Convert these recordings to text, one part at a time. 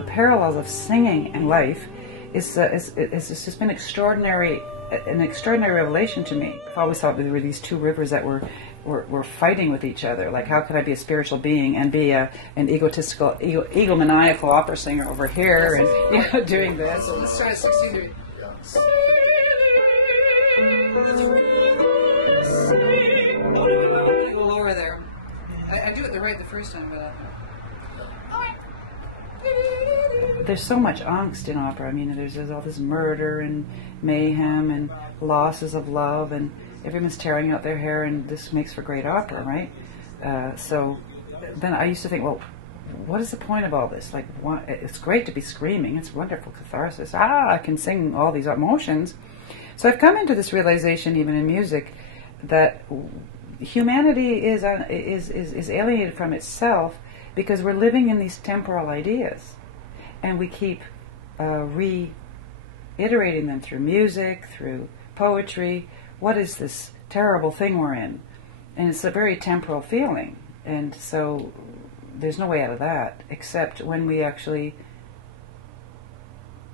the parallels of singing and life is just been extraordinary, an extraordinary revelation to me. I've always thought there were these two rivers that were fighting with each other. Like, how could I be a spiritual being and be an egotistical, egomaniacal opera singer over here, and doing this? So let's try 16 to a little lower there. I do it the first time, but. There's so much angst in opera. I mean, there's all this murder and mayhem and losses of love, and everyone's tearing out their hair, and this makes for great opera, right? So then I used to think, well, what is the point of all this? Like, it's great to be screaming. It's wonderful catharsis. I can sing all these emotions. So I've come into this realization, even in music, that humanity is alienated from itself because we're living in these temporal ideas. And we keep reiterating them through music, through poetry. What is this terrible thing we're in? And it's a very temporal feeling. And so there's no way out of that, except when we actually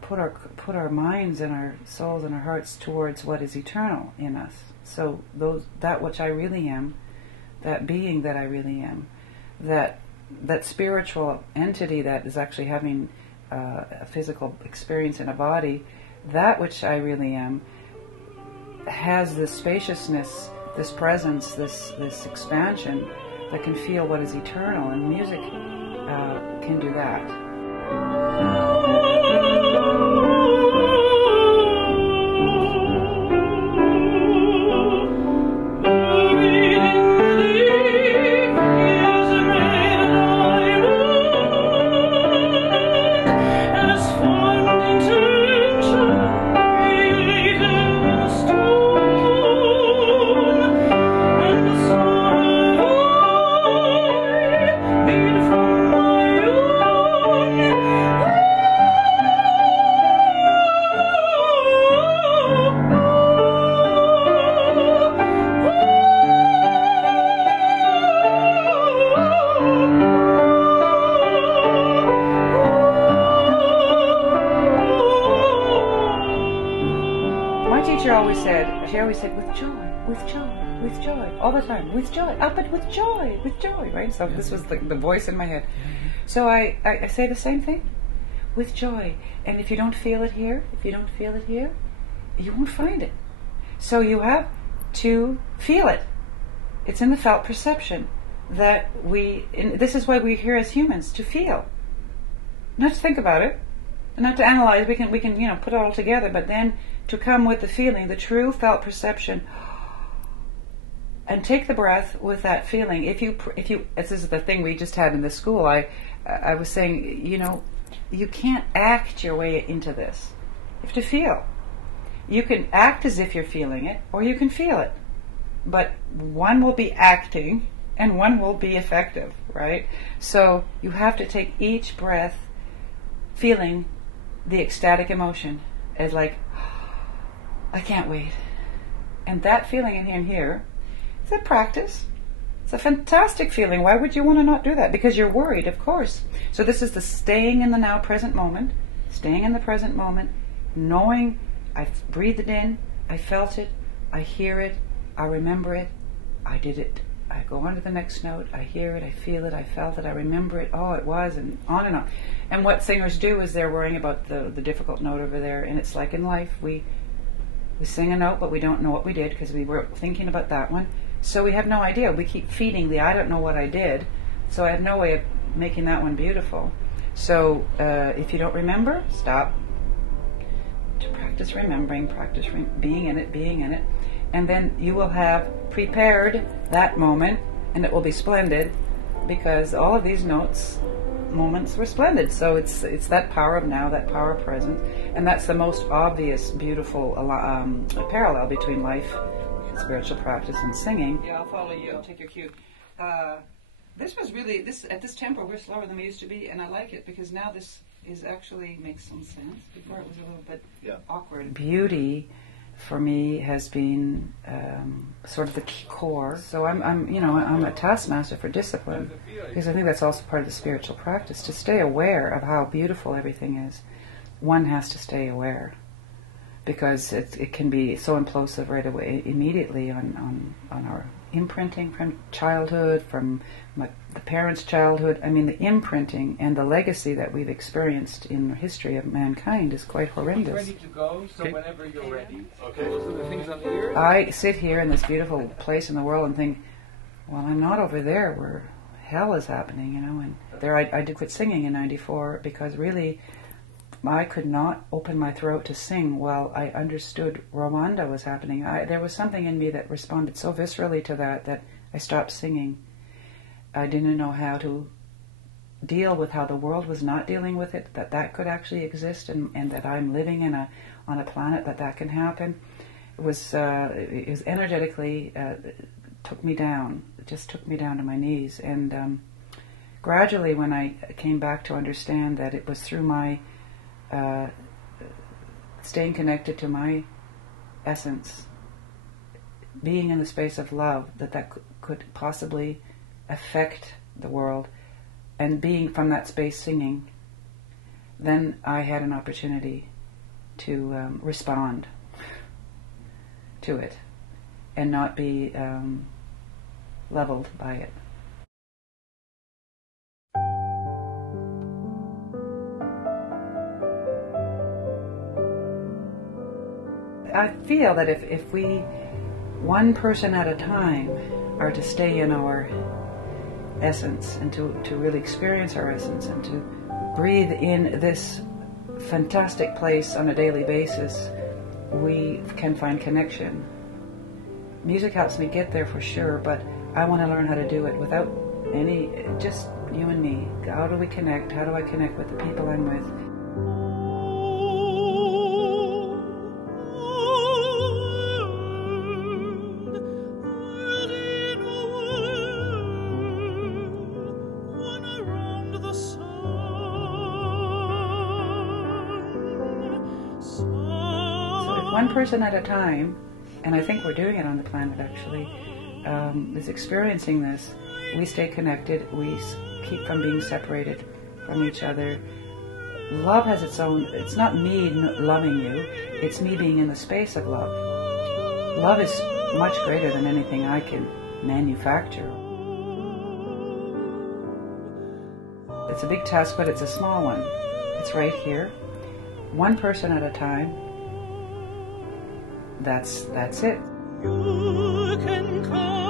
put our minds and our souls and our hearts towards what is eternal in us. So that which I really am, that being that I really am, that spiritual entity that is actually having a physical experience in a body, that which I really am has this spaciousness, this presence, this expansion that can feel what is eternal, and music can do that. She always said, with joy, all the time, with joy, up it with joy, right? So this was the voice in my head. So I say the same thing, with joy. And if you don't feel it here, you won't find it. So you have to feel it. It's in the felt perception that this is why we're here as humans, to feel. Not to think about it, and not to analyze. We can put it all together, but then to come with the feeling, the true felt perception, and take the breath with that feeling. If you, this is the thing we just had in the school. I was saying, you can't act your way into this. You have to feel. You can act as if you're feeling it, or you can feel it. But one will be acting, and one will be effective, right? So you have to take each breath feeling the ecstatic emotion as like, I can't wait. And that feeling in here, it's a practice. It's a fantastic feeling. Why would you want to not do that? Because you're worried, of course. So this is the staying in the now present moment, staying in the present moment, knowing I've breathed it in, I felt it, I hear it, I remember it, I did it. I go on to the next note, I hear it, I feel it, I felt it, I remember it, oh, it was, and on and on. And what singers do is they're worrying about the difficult note over there, and it's like in life, we sing a note, but we don't know what we did because we were thinking about that one. So we have no idea. We keep feeding the I don't know what I did, so I have no way of making that one beautiful. So if you don't remember, stop. To practice remembering, practice being in it, and then you will have prepared that moment, and it will be splendid, because all of these moments were splendid. So it's that power of now, that power of present, and that's the most obvious, beautiful parallel between life, spiritual practice, and singing. Yeah, I'll follow you. I'll take your cue. This was really at this tempo. We're slower than we used to be, and I like it because now this is actually makes some sense. Before it was a little bit awkward. Beauty for me has been sort of the key core. So I'm a taskmaster for discipline, because I think that's also part of the spiritual practice. To stay aware of how beautiful everything is, one has to stay aware, because it can be so implosive right away, immediately on our imprinting from childhood, from the parents' childhood. I mean, the imprinting and the legacy that we've experienced in the history of mankind is quite horrendous. Ready to go, so whenever you're ready. Okay. Those are the things on the ears. I sit here in this beautiful place in the world and think, well, I'm not over there where hell is happening, you know. And there I did quit singing in '94 because really I could not open my throat to sing while I understood Rwanda was happening. There was something in me that responded so viscerally to that I stopped singing. I didn't know how to deal with how the world was not dealing with it, that could actually exist, and that I'm living on a planet that can happen. It was energetically took me down. It just took me down to my knees. And gradually, when I came back to understand that it was through my staying connected to my essence, being in the space of love, that could possibly affect the world, and being from that space singing, then I had an opportunity to respond to it and not be leveled by it. I feel that if we, one person at a time, are to stay in our essence and to really experience our essence and to breathe in this fantastic place on a daily basis, we can find connection. Music helps me get there for sure, but I want to learn how to do it without just you and me. How do we connect? How do I connect with the people I'm with? One person at a time, and I think we're doing it on the planet actually, is experiencing this. We stay connected, we keep from being separated from each other. Love has its own, it's not me loving you, it's me being in the space of love. Love is much greater than anything I can manufacture. It's a big task, but it's a small one. It's right here, one person at a time. That's it. You can come.